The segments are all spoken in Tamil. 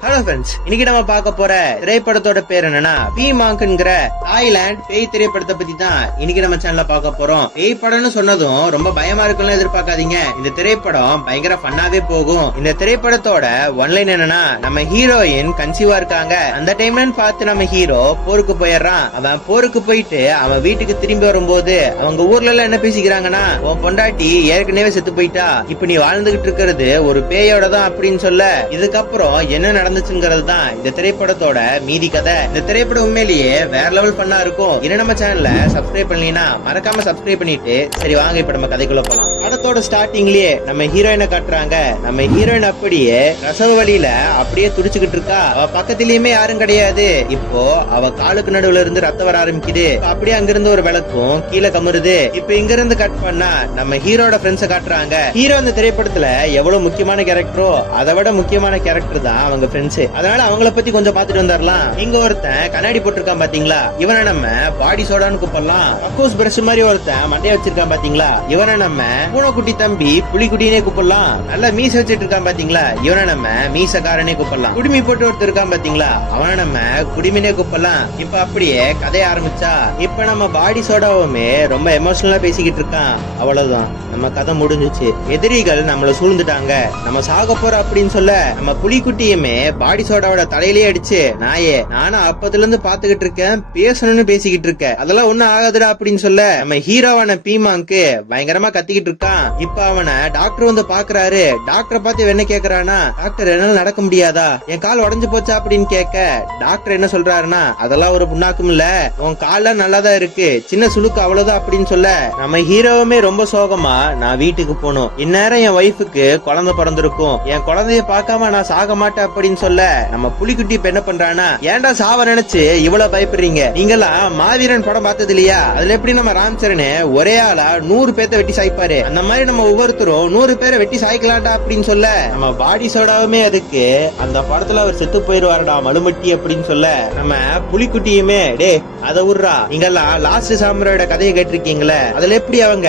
ஹலோ ஃப்ரெண்ட்ஸ், இன்னைக்கு நம்ம பார்க்க போற திரைப்படத்தோட பேர் என்னன்னா பீமாங்க்ங்கிற தாய்லாந்து பேய் திரைப்படத்தை பத்தி தான் இன்னைக்கு நம்ம சேனல்ல பார்க்க போறோம். பேய் படம்னு சொன்னதும் ரொம்ப பயமா இருக்குன்னு எதிர்பார்க்காதீங்க. இந்த திரைப்படம் பயங்கர ஃபன்னாவே போகும். இந்த திரைப்படத்தோட ஒன்லைன் என்னன்னா, நம்ம ஹீரோயின் கன்சீவா இருக்காங்க. அந்த டைம்லன்னு பார்த்து நம்ம ஹீரோ போருக்கு போயிடுறான். அவன் போருக்கு போயிட்டு அவன் வீட்டுக்கு திரும்பி வரும்போது அவங்க ஊர்ல எல்லாம் என்ன பேசிக்கிறாங்கன்னா, உன் பொண்டாட்டி ஏற்கனவே செத்து போயிட்டா, இப்ப நீ வாழ்ந்துகிட்டு இருக்கிறது ஒரு பேயோட தான் அப்படின்னு சொல்ல, இதுக்கப்புறம் என்ன நடந்துச்சுங்கிறது தான் இந்த திரைப்படத்தோட மீதி கதை. இந்த திரைப்படம் உண்மையிலேயே வேற லெவல் பண்ணா இருக்கும். இன்னும் நம்ம சேனல்ல சப்ஸ்கிரைப் பண்ணலனா மறக்காம சப்ஸ்கிரைப் பண்ணிட்டு சரி வாங்க இப்ப நம்ம கதைக்குள்ள போலாம். படத்தோட ஸ்டார்டிங்லயே நம்ம ஹீரோயினை காட்டுறாங்க. நம்ம ஹீரோயின் அப்படியே பிரசவ வலியில அப்படியே துடிச்சுக்கிட்டு இருக்கா. அவ பக்கத்திலயுமே யாரும் கிடையாது. இப்போ அவ காலுக்கு நடுவுல இருந்து ரத்தம் வர ஆரம்பிக்குது. அப்படியே அங்கிருந்து ஒரு விளக்கும் கீழே கமுறுது. இப்ப இங்க இருந்து கட் பண்ணா நம்ம ஹீரோட ஃப்ரெண்ட்ஸ காட்டுறாங்க. ஹீரோ அந்த திரைப்படத்துல எவ்வளவு முக்கியமான கேரக்டரோ அதை விட முக்கியமான கேரக்டர் தான் அவங்க ஃப்ரெண்ட்ஸ். அதனால அவங்கள பத்தி கொஞ்சம் பாத்துட்டு வந்துடலாம். இங்க ஒருத்தன் கண்ணாடி போட்டிருக்கான் பாத்தீங்களா, இவனை நம்ம பாடி சோடான்னு கூப்பிடலாம். பக்கோஸ் பிரஷ் மாதிரி ஒருத்தன் மண்டைய வச்சிருக்கான் பாத்தீங்களா, இவனை நம்ம பூனைக்குட்டி தம்பி புலிக்குட்டினே கூப்பிடலாம். நல்லா மீச வச்சிட்டு இருக்கான் பாத்தீங்களா, இவனை நம்ம மீசக்காரனே கூப்பிடலாம். குடுமி போட்டு ஒருத்தர் இருக்கான் பாத்தீங்களா, அவனை நம்ம குடிமினே கூப்பிடலாம். இப்ப அப்படியே கதைய ஆரம்பிச்சா இப்ப நம்ம பாடி சோடாவுமே ரொம்ப எமோஷனலா பேசிக்கிட்டு இருக்கான். அவ்வளவுதான், நம்ம கதை முடிஞ்சிச்சு. எதிரிகள் நம்மள சூழ்ந்துட்டாங்க, நம்ம சாக போற அப்படின்னு சொல்ல நம்ம புலிக்குட்டியுமே பாடி சோடாவோட தலையிலேயே அடிச்சு, நாயே நானும் அப்பத்துல இருந்து பாத்துக்கிட்டு இருக்கேன், பேசணும்னு பேசிக்கிட்டு இருக்க, அதெல்லாம் ஒண்ணும் ஆகாதுடா அப்படின்னு சொல்ல நம்ம ஹீரோவான பீமாங்க்கு பயங்கரமா கத்திக்கிட்டு இருக்கான். இப்ப அவனை டாக்டர் வந்து பாக்குறாரு. டாக்டரை பார்த்து என்ன கேக்குறானா, டாக்டர் என்னால நடக்க முடியாதா, என் கால் உடஞ்சு போச்சா அப்படின்னு கேட்க டாக்டர் என்ன சொல்றாருன்னா, அதெல்லாம் ஒரு புண்ணாக்கும் இல்ல, உன் கால நல்லாதான் இருக்கு, சின்ன சுளுக்கு அவ்வளவுதான் அப்படின்னு சொல்ல நம்ம ஹீரோவுமே ரொம்ப சோகமா, நான் வீட்டுக்கு போகணும், இந்நேரம் என் ஒய்ஃபுக்கு குழந்தை பிறந்திருக்கும், என் குழந்தைய பார்க்காம நான் சாக மாட்டேன் அப்படின்னு சொல்ல நம்ம புலிக்குட்டி இப்ப என்ன பண்றானா, ஏன்டா சாவ நினைச்சு இவ்வளவு பயப்படுறீங்க, நீங்கெல்லாம் மாவீரன் படம் பார்த்தது இல்லையா, அதுல எப்படி நம்ம ராம்சரனு ஒரே ஆளா 100 பேத்த வெட்டி சாய்ப்பாரு, அந்த மாதிரி நம்ம ஒவ்வொருத்தரும் 100 பேரை வெட்டி சாய்க்கலாம்டா அப்படின்னு சொல்ல நம்ம பாடி சோடாவுமே அதுக்கு அந்த படத்துல அவர் செத்து போயிருவாருடா மலுமட்டி அப்படின்னு சொல்ல நம்ம புலிக்குட்டியுமே, டே அதை விடுறா, நீங்கெல்லாம் லாஸ்ட் சாமுராயோட கதையை கேட்டிருக்கீங்களே, அதுல எப்படி அவங்க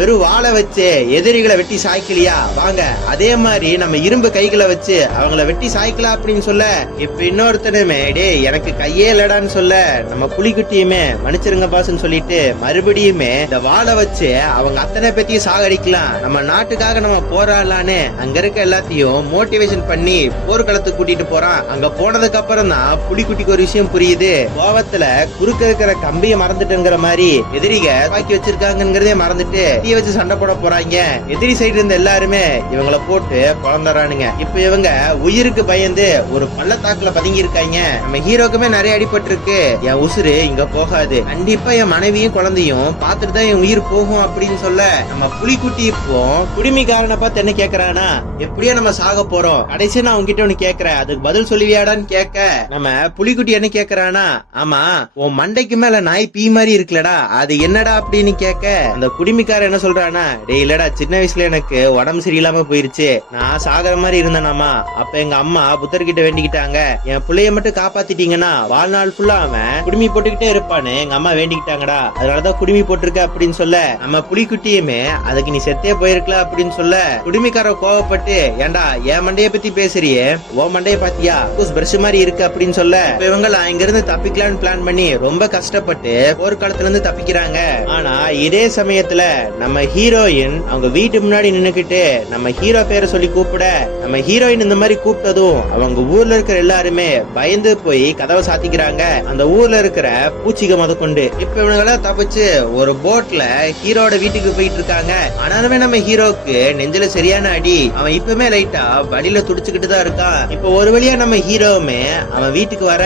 வெறும் வாழை வச்சு எதிரிகளை வெட்டி சாய்க்கலையா, வாங்க அதே மாதிரி நம்ம இரும்பு கைகளை வச்சு அவங்கள வெட்டி சாய்க்கலாம் அப்படின்னு சொல்ல இப்ப இன்னொருத்தனுமே, டே எனக்கு கையே இல்லடான்னு சொல்ல நம்ம புலிக்குட்டியுமே, மன்னிச்சிருங்க பாஸ்ன்னு சொல்லிட்டு மறுபடியுமே இந்த வாழை வச்சு அவங்க அத்தனை பத்தியும் சாகடிக்கலாம், நம்ம நாட்டுக்காக நம்ம போராடலான்னு அங்க இருக்க எல்லாத்தையும் மோட்டிவேஷன் பண்ணி போர்க்களத்துக்கு கூட்டிட்டு போறான். அங்க போனதுக்கு அப்புறம் தான் புலிக்குட்டிக்கு ஒரு விஷயம் புரியுது, கோவத்துல குறுக்க இருக்கிற கம்பிய மறந்துட்டுங்கிற மாதிரி எதிரிக பாக்கி வச்சிருக்காங்கிறதே மறந்துட்டு தீ வச்சு சண்டை போட போறாங்க. எதிரி சைடு இருந்த எல்லாருமே இவங்களை போட்டு குழந்தைறானுங்க. இப்ப இவங்க உயிருக்கு பயந்து ஒரு பள்ளத்தாக்குல பதுங்கி இருக்காங்க. நம்ம ஹீரோக்குமே நிறைய அடிபட்டு இருக்கு. என் உசுறு இங்க போகாது, கண்டிப்பா என் மனைவியும் குழந்தையும் பார்த்துட்டு தான் என் உயிர் போகும் அப்படின்னு சொல்ல நம்ம புலிக்குட்டி இப்போ குடிமிக்காரனை பார்த்து என்ன கேக்குறானா, எப்படியோ நம்ம சாக போறோம், கடைசி நான் உங்ககிட்ட ஒண்ணு கேக்குறேன், அதுக்கு பதில் சொல்லுவியாடான்னு கேட்க நம்ம புலிக்குட்டி என்ன கேக்குறானா, ஆமா உன் மண்டைக்கு மேல நாய் பீ மாதிரி இருக்குலடா, அது என்னடா அப்படின்னு கேட்க அந்த குடிமிக்கார என்ன சொல்றானா, டே இல்லடா சின்ன வயசுல எனக்கு உடம்பு சரியில்லாம போயிருச்சு, நான் சாகர மாதிரி இருந்தேனாமா, அப்ப எங்க அம்மா புத்தர்கிட்ட வேண்டிக்கிட்டாங்க, என் பிள்ளைய மட்டும் காப்பாத்திட்டீங்கன்னா வாழ்நாள் ஃபுல்லா அவன் குடுமி போட்டுக்கிட்டே இருப்பான்னு எங்க அம்மா வேண்டிக்கிட்டாங்கடா, அதனாலதான் குடுமி போட்டிருக்க அப்படின்னு சொல்ல நம்ம புலிக்குட்டியுமே, அதுக்கு நீ செத்தே போயிருக்கலாம் அப்படின்னு சொல்ல குடுமிக்கார கோவப்பட்டு, ஏண்டா என் மண்டைய பத்தி பேசுறியே, ஓ மண்டைய பாத்தியா பிரஷ் மாதிரி இருக்கு அப்படின்னு சொல்ல இவங்க இங்க இருந்து தப்பிக்கலான்னு பிளான் பண்ணி ரொம்ப கஷ்டப்பட்டு போர்க்காலத்துல இருந்து தப்பிக்கிறாங்க. ஆனா இதே சமயத்துல நம்ம ஹீரோயின் அவங்க வீட்டு முன்னாடி நின்னுக்கிட்டு நம்ம ஹீரோ பேரை சொல்லி கூப்பிட நம்ம ஹீரோயின் இந்த மாதிரி கூப்பிட்டதும் அவங்க ஊர்ல இருக்கிற எல்லாருமே பயந்து போய் கதவை சாத்திக்கிறாங்க, அந்த ஊர்ல இருக்கிற பூச்சிக முத கொண்டு. இப்ப இவங்கள தப்பிச்சு ஒரு போட்ல ஹீரோட வீட்டுக்கு போயிட்டு இருக்காங்க. ஆனாலுமே நம்ம ஹீரோக்கு நெஞ்சில சரியான அடி, அவன் இப்பவுமே லைட்டா வழியில துடிச்சுக்கிட்டு தான் இருக்கான். இப்ப ஒரு வழியா நம்ம ஹீரோவுமே அவன் வீட்டுக்கு வர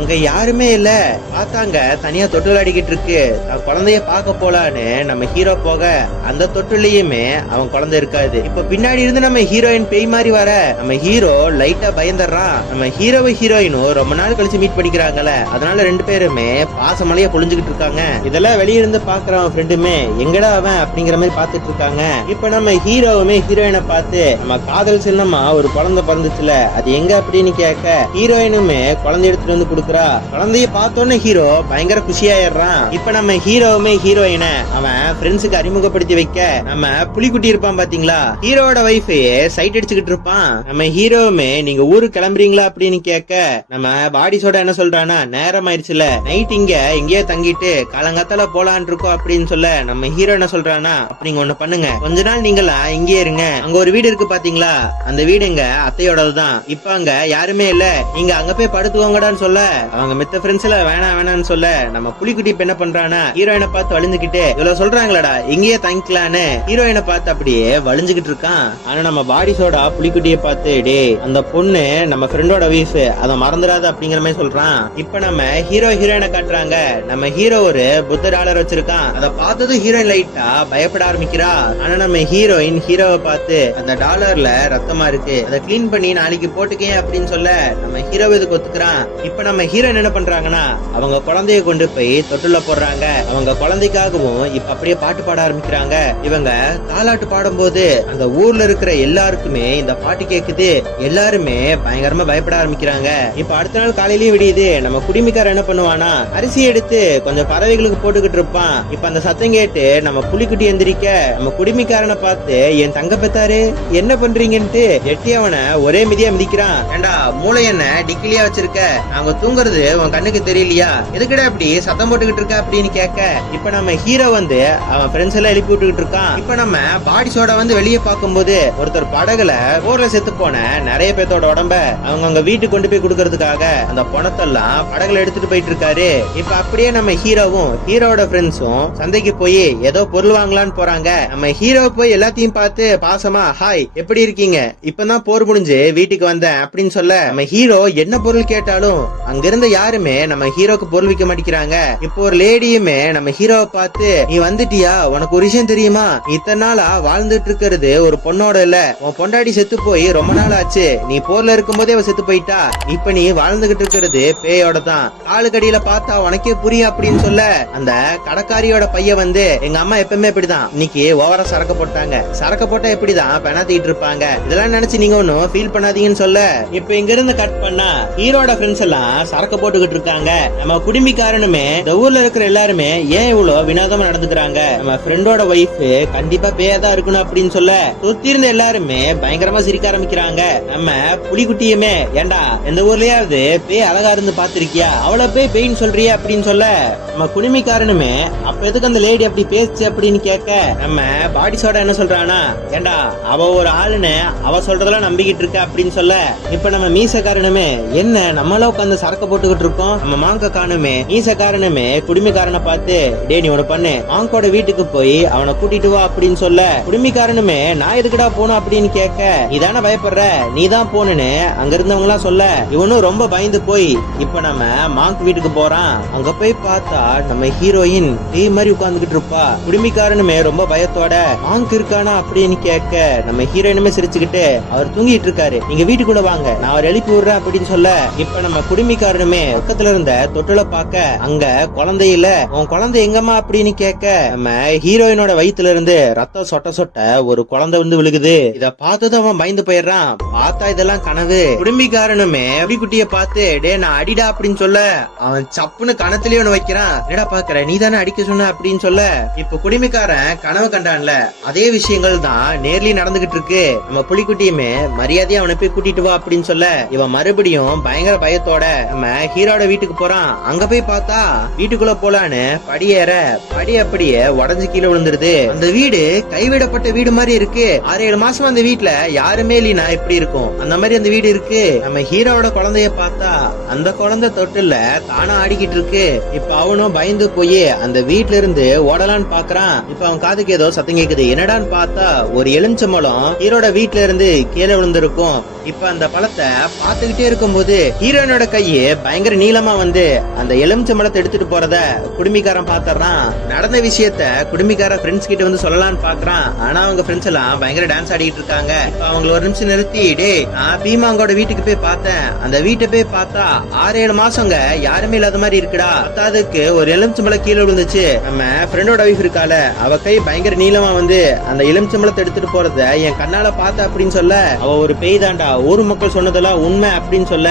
அங்க யாருமே இல்ல, பார்த்தாங்க தனியா தொட்டில் அடிக்கிட்டு இருக்கு, அவன் குழந்தைய பார்க்க போலான்னு நம்ம ஹீரோ போக அந்த தொட்டிலையுமே அவன் குழந்தை இருக்காது. இப்ப பின்னாடி இருந்து நம்ம ஹீரோயின் பேய் மாதிரி வர நம்ம ஹீரோ லைட்டா பயந்துடுறான். நம்ம ஹீரோவை ஹீரோயினும் ரொம்ப நாள் கழிச்சு மீட் பண்ணிக்கிறாங்கல்ல, அதனால ரெண்டு பேருமே பாசமலைய பொழிஞ்சுக்கிட்டு இருக்காங்க. இதெல்லாம் வெளிய இருந்து பாக்குறவன் ஃப்ரெண்டுமே எங்கடா அவன் அப்படிங்கிற மாதிரி பாத்துட்டு இருக்காங்க. இப்ப நம்ம ஹீரோவுமே ஹீரோயினை பார்த்து, நம்ம காதல் சின்னமா ஒரு குழந்தை பிறந்துச்சுல அது எங்க அப்படின்னு கேட்க ஹீரோயினுமே குழந்தை எடுத்துட்டு எடுத்துட்டு வந்து குடுக்குறா. குழந்தைய பார்த்தோன்னே ஹீரோ பயங்கர குஷியாயிடுறான். இப்ப நம்ம ஹீரோவுமே ஹீரோயினை அவன் ஃப்ரெண்ட்ஸுக்கு அறிமுகப்படுத்தி வைக்க நம்ம புலிக்குட்டி இருப்பான் பாத்தீங்களா, ஹீரோவோட வைஃபையே சைட் அடிச்சுக்கிட்டு இருப்பான். நம்ம ஹீரோவுமே நீங்க ஊருக்கு கிளம்புறீங்களா அப்படின்னு கேட்க நம்ம பாடிஸோட என்ன சொல்றானா, நேரம் ஆயிடுச்சுல, நைட் இங்க எங்கேயோ தங்கிட்டு காலங்காத்தால போலான் இருக்கோம் அப்படின்னு சொல்ல நம்ம ஹீரோ என்ன சொல்றானா, அப்படிங்க ஒண்ணு பண்ணுங்க, கொஞ்ச நாள் நீங்களா இங்கேயே இருங்க, அங்க ஒரு வீடு இருக்கு பாத்தீங்களா, அந்த வீடு எங்க அத்தையோடதுதான், இப்ப அங்க யாருமே இல்ல, நீங்க அங்க போய் படுத்துவாங்கடான்னு சொல்ல அவங்க மித்த ஃப்ரெண்ட்ஸ் எல்லாம் வேணாம்னு சொல்ல நம்ம புலிக்குட்டி இப்ப என்ன பண்றானா, ஹீரோயினை பார்த்து வலிஞ்சுக்கிட்டு இவ்வளவு சொல்றாங்களடா இங்கேயே தங்கிக்கலான்னு ஹீரோயினை பார்த்து அப்படியே வலிஞ்சுக்கிட்டு இருக்கான். ஆனா நம்ம பாடிஸோட புலிக்குட்டியை பார்த்து டே அந்த பொண்ணு நம்ம ஃப்ரெண்டோட வைஃப், அதை மறந்துடாது அப்படிங்கிற மாதிரி சொல்றான். இப்ப நம்ம ஹீரோயினை காட்டுறாங்க. நம்ம ஹீரோ ஒரு புத்த டாலர் வச்சிருக்கான். அதை பார்த்தது ஹீரோயின் லைட்டா பயப்பட ஆரம்பிக்கிறா. ஆனா நம்ம ஹீரோயின் ஹீரோவை பார்த்து அந்த டாலர்ல ரத்தமா இருக்கு, அதை கிளீன் பண்ணி நாளைக்கு போட்டுக்கேன் அப்படின்னு சொல்ல நம்ம ஹீரோ இதுக்கு ஒத்துக்கிறான். இப்ப நம்ம ஹீரோயின் என்ன பண்றாங்கன்னா, அவங்க குழந்தைய கொண்டு போய் தொட்டுல போடுறாங்க. அவங்க குழந்தைக்காகவும் இப்ப அப்படியே பாட்டு பாட ஆரம்பிக்கிறாங்க. இவங்க தாலாட்டு பாடும்போது அந்த ஊர்ல இருக்கிற எல்லாருக்குமே இந்த பாட்டு கேக்குது. எல்லாருமே பயங்கரமா பயப்பட ஆரம்பிக்கிறாங்க. இப்ப அடுத்த நாள் காலையிலேயே விடியுது. நம்ம குடிமிக்கார என்ன பண்ணுவானா, அரிசி எடுத்து கொஞ்சம் பறவைகளுக்கு போட்டுக்கிட்டு இருப்பான். இப்ப அந்த சத்தம் கேட்டு நம்ம புலிக்குட்டி எந்திரிக்க நம்ம குடிமிக்காரனை பார்த்து என் தங்க பெத்தாரு என்ன பண்றீங்கன்ட்டு எட்டி அவனை ஒரே மிதியா மிதிக்கிறான். ஏண்டா மூளை என்ன டிக்கிலியா வச்சிருக்க, நாங்க தூங்குறது உன் கண்ணுக்கு தெரியலையா, எதுக்கடா இப்படி சத்தம் போட்டுக்கிட்டு இருக்க அப்படின்னு கேட்க இப்ப நம்ம ஹீரோ வந்து அவன் ஃப்ரெண்ட்ஸ் எல்லாம் எழுப்பி விட்டுக்கிட்டு இருக்கான். இப்ப நம்ம பாடிஸோட வந்து வெளியே பார்க்கும்போது ஒருத்தர் படகுல போர்ல செத்து போன நிறைய பேத்தோட உடம்ப அவங்க வீட்டுக்கு கொண்டு போய் கொடுக்கறதுக்காக அந்த பணத்தெல்லாம் படகுல எடுத்துட்டு போயிட்டு இருக்காரு. இப்ப அப்படியே நம்ம ஹீரோவும் ஹீரோட ஃப்ரெண்ட்ஸும் சந்தைக்கு போய் ஏதோ பொருள் வாங்கலான்னு போறாங்க. நம்ம ஹீரோ போய் எல்லாத்தையும் பார்த்து பாசமா ஹாய் எப்படி இருக்கீங்க, இப்பதான் போர் முடிஞ்சு வீட்டுக்கு வந்தேன் அப்படின்னு சொல்ல நம்ம ஹீரோ என்ன பொருள் கேட்டாலும் அங்கிருந்த யாருமே நம்ம ஹீரோக்கு பொருள் விற்க மாட்டேங்கிறாங்க. இப்போ ஒரு லேடியுமே நம்ம ஹீரோவை பார்த்து நீ வந்துட்டியா, உனக்கு ஒரு விஷயம் தெரியுமா, இத்தனை நாளா வாழ்ந்துட்டு இருக்கிறது ஒரு பொண்ணோட இல்ல, உன் பொண்டாடி செத்து போய் ரொம்ப நாள் ஆச்சு, நீ போர்ல இருக்கும் போதே அவ செத்து போயிட்டா, இப்ப நீ வாழ்ந்துகிட்டு இருக்கிறது பேயோட தான், காலுக்கடியில பார்த்தா உனக்கே புரியும் அப்படின்னு சொல்ல அந்த கடைக்காரியோட பையன் வந்து எங்க அம்மா எப்பவுமே இப்படிதான், இன்னைக்கு ஓவரா சரக்கு போட்டாங்க, சரக்கு போட்டா எப்படிதான் பெணாத்திட்டு இருப்பாங்க, இதெல்லாம் நினைச்சு நீங்க ஒன்னும் ஃபீல் பண்ணாதீங்கன்னு சொல்ல இப்ப இங்க இருந்து கட் பண்ணா ஹீரோட ஃப்ரெண்ட்ஸ் எல்லாம் சரக்கு போட்டுக்கிட்டு இருக்காங்க. நம்ம குடும்பிக்காரனுமே இந்த ஊர்ல இருக்கிற எல்லாருமே ஏன் இவ்வளவு வினோதமா நடந்துக்கிறாங்க, நம்ம ஃப்ரெண்டோட வைஃப் கண்டிப்பா பேயதான் இருக்கணும் அப்படின்னு சொல்ல சுத்தி இருந்த எல்லாருமே பயங்கரமா சிரிக்க ஆரம்பிக்கிறாங்க. நம்ம புலிக்குட்டியுமே ஏண்டா எந்த ஊர்லயாவது பேய் அழகா இருந்து பாத்திருக்கியா, அவளை போய் பேய்ன்னு சொல்றியா அப்படின்னு சொல்ல நம்ம குடும்பிக்காரனுமே அப்ப எதுக்கு அந்த லேடி அப்படி பேசுச்சு அப்படின்னு கேட்க நம்ம பாடிஸோட என்ன சொல்றானா, ஏண்டா அவ ஒரு ஆளுன்னு அவ சொல்றதெல்லாம் நம்பிக்கிட்டு இருக்க அப்படின்னு சொல்ல இப்ப நம்ம மீசக்காரனுமே என்ன நம்மள உட்காந்து சரக்கு போட்டுக்கிட்டு இருக்கோம், நம்ம மாங்க காரணமே மீசக்காரனுமே குடும்பிக்காரனை பார்த்து டே நீ ஒண்ணு பண்ணு, மாங்கோட வீட்டுக்கு போய் அவனை கூட்டிட்டு வா அப்படின்னு சொல்ல குடும்பிக்காரனுமே நான் எதுக்குடா போகணும் அப்படின்னு கேட்க நீ தானே பயப்படுற நீ தான் போனு அங்க இருந்தவங்க எல்லாம் சொல்ல இவனும் ரொம்ப பயந்து போய் இப்ப நம்ம மாங்க் வீட்டுக்கு போறான். அங்க போய் பார்த்தா நம்ம ஹீரோயின் இதே மாதிரி உட்கார்ந்துகிட்டு இருப்பா. குடும்பிக்காரனுமே ரொம்ப பயத்தோட மாங்க் இருக்கானா அப்படின்னு கேட்க நம்ம ஹீரோயினுமே சிரிச்சுக்கிட்டு அவர் தூங்கிட்டு இருக்காரு, நீங்க வீட்டுக்குள்ள வாங்க நான் அவர் எழுப்பி விடுறேன் அப்படின்னு சொல்ல இப்ப நம்ம குடும்பிக்காரனுமே பக்கத்துல இருந்த தொட்டில பாக்க அங்க குழந்தையில உன் குழந்தை எங்கம்மா அப்படின்னு கேட்க நம்ம ஹீரோயினோட வயித்துல இருந்து ரத்தம் சொட்ட சொட்ட ஒரு குழந்தை வந்து விழுகுது. இத பார்த்தது அவன் பயந்து போயிடுறான். பார்த்தா இதெல்லாம் கனவு. குடும்பிக்காரனுமே குட்டிய பார்த்து டே நான் அடிடா அப்படின்னு சொல்ல அவன் சப்புன்னு கணத்திலேயே ஒண்ணு வைக்கிறான். என்னடா பாக்குற நீ தானே அடிக்க சொன்ன அப்படின்னு சொல்ல இப்ப குடும்பிக்காரன் கனவு கண்டான்ல அதே விஷயங்கள் தான் நேர்லயே நடந்துகிட்டு இருக்கு. நம்ம புலிக்குட்டியுமே மரியாதையா அவனை போய் கூட்டிட்டு வா அப்படின்னு சொல்ல இவன் மறுபடியும் பயங்கர பயத்தோட நம்ம ஹீரோட வீட்டுக்கு போறான். அங்க போய் பார்த்தா வீட்டுக்குள்ள போலான்னு படியேற படி அப்படியே உடஞ்சு கீழே விழுந்துருது. அந்த வீடு கைவிடப்பட்ட வீடு மாதிரி இருக்கு. 6-7 மாசம் அந்த வீட்டுல யாருமே இல்லைனா எப்படி இருக்கும் அந்த மாதிரி அந்த வீடு இருக்கு. நம்ம ஹீரோவோட குழந்தைய பார்த்தா அந்த குழந்தை தொட்டில்ல தானா ஆடிக்கிட்டு இருக்கு. இப்ப அவனும் பயந்து போய் அந்த வீட்டுல இருந்து ஓடலான்னு பாக்குறான். இப்ப அவன் காதுக்கு ஏதோ சத்தம் கேக்குது. என்னடான்னு பார்த்தா ஒரு எலுமிச்சம்பழம் ஹீரோட வீட்டுல இருந்து கீழே விழுந்திருக்கும். இப்ப அந்த பழத்தை பாத்துக்கிட்டே இருக்கும்போது ஹீரோனோட கையை பயங்கர நீளமா வந்து அந்த எலுமிச்சம்பழத்தை எடுத்துட்டு போறத குடும்பிக்காரன் பாத்துறான். நடந்த விஷயத்த குடும்பிக்கார ஃப்ரெண்ட்ஸ் கிட்ட வந்து சொல்லலாம்னு பாக்குறான். ஆனா அவங்க ஃப்ரெண்ட்ஸ் எல்லாம் பயங்கர டான்ஸ் ஆடிட்டு இருக்காங்க. இப்ப அவங்களை ஒரு நிமிஷம் நிறுத்தி டே நான் பீமாங்கோட வீட்டுக்கு போய் பார்த்தேன், அந்த வீட்டை போய் பார்த்தா 6-7 மாசங்க யாருமே இல்லாத மாதிரி இருக்குடா, அதுக்கு ஒரு எலுமிச்சம்பழம் கீழே விழுந்துச்சு, நம்ம ஃப்ரெண்டோட வைஃப் இருக்கால அவ கை பயங்கர நீளமா வந்து அந்த எலுமிச்சம்பழத்தை எடுத்துட்டு போறத என் கண்ணால பார்த்தா அப்படின்னு சொல்ல அவ ஒரு பேய் தாண்டா, ஊர் மக்கள் சொன்னதெல்லாம் உண்மை அப்படின்னு சொல்ல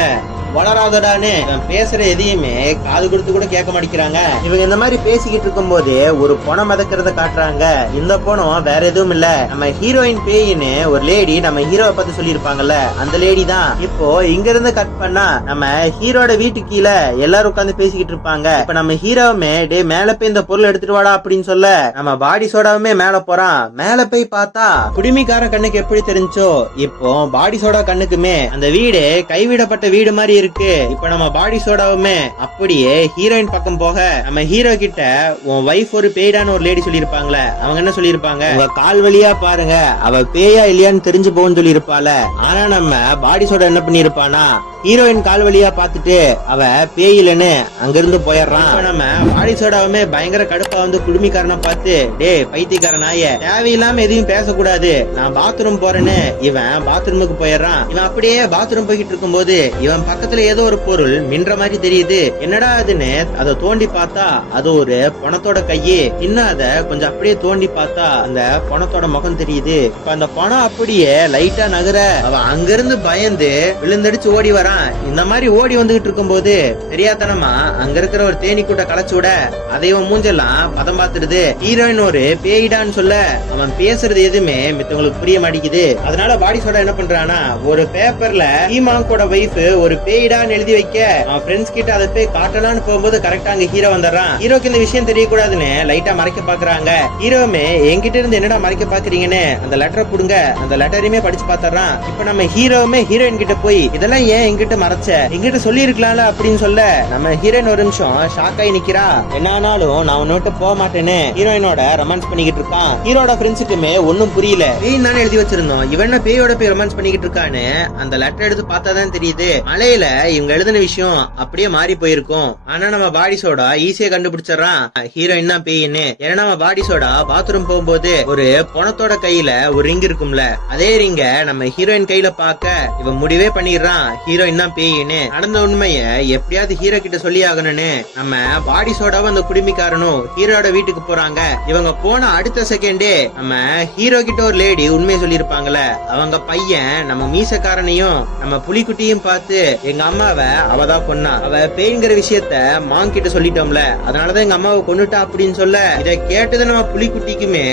வளராதடான்னு பேசுற எதையுமே காது கொடுத்து கூட கேட்க மாட்டேங்கிறாங்க. இவங்க இந்த மாதிரி பேசிக்கிட்டு இருக்கும் போது ஒரு பணம் மிதக்கிறத காட்டுறாங்க. இந்த பணம் வேற எதுவும் இல்ல, நம்ம ஹீரோயின் பேயின்னு ஒரு லேடி நம்ம ஹீரோவை பத்தி சொல்லியிருப்பாங்கல்ல, அந்த லேடி தான். இப்போ இங்க இருந்து கட் பண்ணா நம்ம ஹீரோட வீட்டு கீழே எல்லாரும் உட்காந்து பேசிக்கிட்டு இருப்பாங்க. இப்ப நம்ம ஹீரோவுமே டே மேல போய் இந்த பொருள் எடுத்துட்டு வாடா அப்படின்னு சொல்ல நம்ம பாடி சோடாவுமே மேல போறான். மேல போய் பார்த்தா குடிமிக்கார கண்ணுக்கு எப்படி தெரிஞ்சோ இப்போ பாடி சோடா கண்ணுக்குமே அந்த வீடு கைவிடப்பட்ட வீடு மாதிரி இருக்கு. இப்ப நம்ம பாடி சோடாவுமே அப்படியே ஹீரோயின் பக்கம் போக நம்ம ஹீரோ கிட்ட உன் வைஃப் ஒரு பேய்டான ஒரு லேடி சொல்லிருப்பாங்களே, அவங்க என்ன சொல்லிருப்பாங்க, உங்க கால் வழியா பாருங்க அவ பேயா இல்லையான்னு தெரிஞ்சு போன்னு சொல்லிருப்பாள. ஆனா நம்ம பாடி சோடா என்ன பண்ணிருப்பானா ஹீரோயின் கால் வழியா பாத்துட்டு அவ பேயிலன்னு அங்கிருந்து போயிடுறான். நம்ம பாடி சோடாவுமே பயங்கர கடுப்பா வந்து குடுமிக்காரனை பார்த்து டே பைத்தியக்கார நாய தேவையில்லாம எதையும் பேசக்கூடாது, நான் பாத்ரூம் போறேன்னு இவன் பாத்ரூமுக்கு போயிடுறான். இவன் அப்படியே பாத்ரூம் போய்கிட்டு இருக்கும் போது இவன் பக்கத்துல ஏதோ ஒரு பொருள் மின்ற மாதிரி தெரியுது. என்னடா அதுன்னு அதை தோண்டி பார்த்தா அது ஒரு பணத்தோட கையே. இன்னும் அத கொஞ்சம் அப்படியே தோண்டி பார்த்தா அந்த பணத்தோட முகம் தெரியுது. இப்ப அந்த பணம் அப்படியே லைட்டா நகர அவன் அங்கிருந்து பயந்து விழுந்தடிச்சு ஓடி வரான். இந்த மாதிரி ஓடி வந்துகிட்டு இருக்கும் போது தெரியாதனமா அங்க இருக்கிற ஒரு தேனி கூட்ட களைச்சு விட அதையும் மூஞ்செல்லாம் பதம் பார்த்துடுது. ஹீரோயின் ஒரு பேயிடான்னு சொல்ல அவன் பேசுறது எதுவுமே மித்தவங்களுக்கு புரிய மாட்டேங்குது. அதனால பாடி சோடா என்ன பண்றானா ஒரு பேப்பர்ல ஹீமாங்கோட வைஃப் ஒரு பேயிடான்னு எழுதி வைக்க அவன் ஃப்ரெண்ட்ஸ் கிட்ட அதை போய் காட்டலான்னு போகும்போது கரெக்டா அங்க ஹீரோ வந்துடுறான். ஹீரோக்கு இந்த விஷயம் தெரியக்கூடாதுன்னு லைட்டா மறைக்க பாக்குறாங்க. ஹீரோமே என்கிட்ட இருந்து என்னடா மறைக்க பாக்குறீங்கன்னு அந்த லெட்டரை புடுங்க அந்த லெட்டரையுமே படிச்சு பாத்துறான். இப்ப நம்ம ஹீரோவுமே ஹீரோயின் கிட்ட போய் இதெல்லாம் ஏன் எங்கிட்ட மறைச்ச, எங்கிட்ட சொல்லி இருக்கலாம்ல அப்படின்னு சொல்ல நம்ம ஹீரோயின் ஒரு நிமிஷம் ஷாக் ஆகி நிக்கிறா. என்ன ஆனாலும் நான் உன்னோட்டு போக மாட்டேன்னு ஹீரோயினோட ரொமான்ஸ் பண்ணிக்கிட்டு இருக்கான். ஹீரோட ஃப்ரெண்ட்ஸுக்குமே ஒன்னும் புரியல, பேய் தானே எழுதி வச்சிருந்தோம் இவன் பேயோட போய் ரொமான்ஸ் பண்ணிக்கிட்டு இருக்கான்னு அந்த லெட்டர் எடுத்து பார்த்தாதான் தெரியுது மலையில இவங்க எழுதின விஷயம் அப்படியே மாறி போயிருக்கும். ஆனா நம்ம பாடி சோடா ஈஸியா கண்டுபிடிச்சிடறான் ஹீரோயின் தான் பேயின்னு. ஏன்னா நம்ம பாடி சோடா பாத்ரூம் போகும்போது ஒரு பணத்தோட கையில ஒரு ரிங் இருக்கும்ல, அதே ரிங்க நம்ம ஹீரோயின் கையில பார்க்க இவன் முடிவே பண்ணிடுறான் ஹீரோயின் தான் பேயின்னு. நடந்த உண்மைய எப்படியாவது ஹீரோ கிட்ட சொல்லி ஆகணும்னு நம்ம பாடி சோடாவும் அந்த குடுமிக்காரனும் ஹீரோட வீட்டுக்கு போறாங்க. இவங்க போன அடுத்த செகண்டே நம்ம ஹீரோ கிட்ட ஒரு லேடி உண்மையை சொல்லிருப்பாங்கல்ல, அவங்க பையன் நம்ம மீசக்காரனையும் நம்ம புலிக்குட்டியும் பார்த்து எங்க அம்மாவை அவதான் கொன்னா, அவ பேய்ங்கிற விஷயத்த மாங் கிட்ட சொல்லிட்டோம்ல, அதனாலதான் எங்க அம்மாவை கொன்னுட்டா அப்படின்னு சொல்ல இதை கேட்டது நம்ம புலிக்குட்டிக்குமே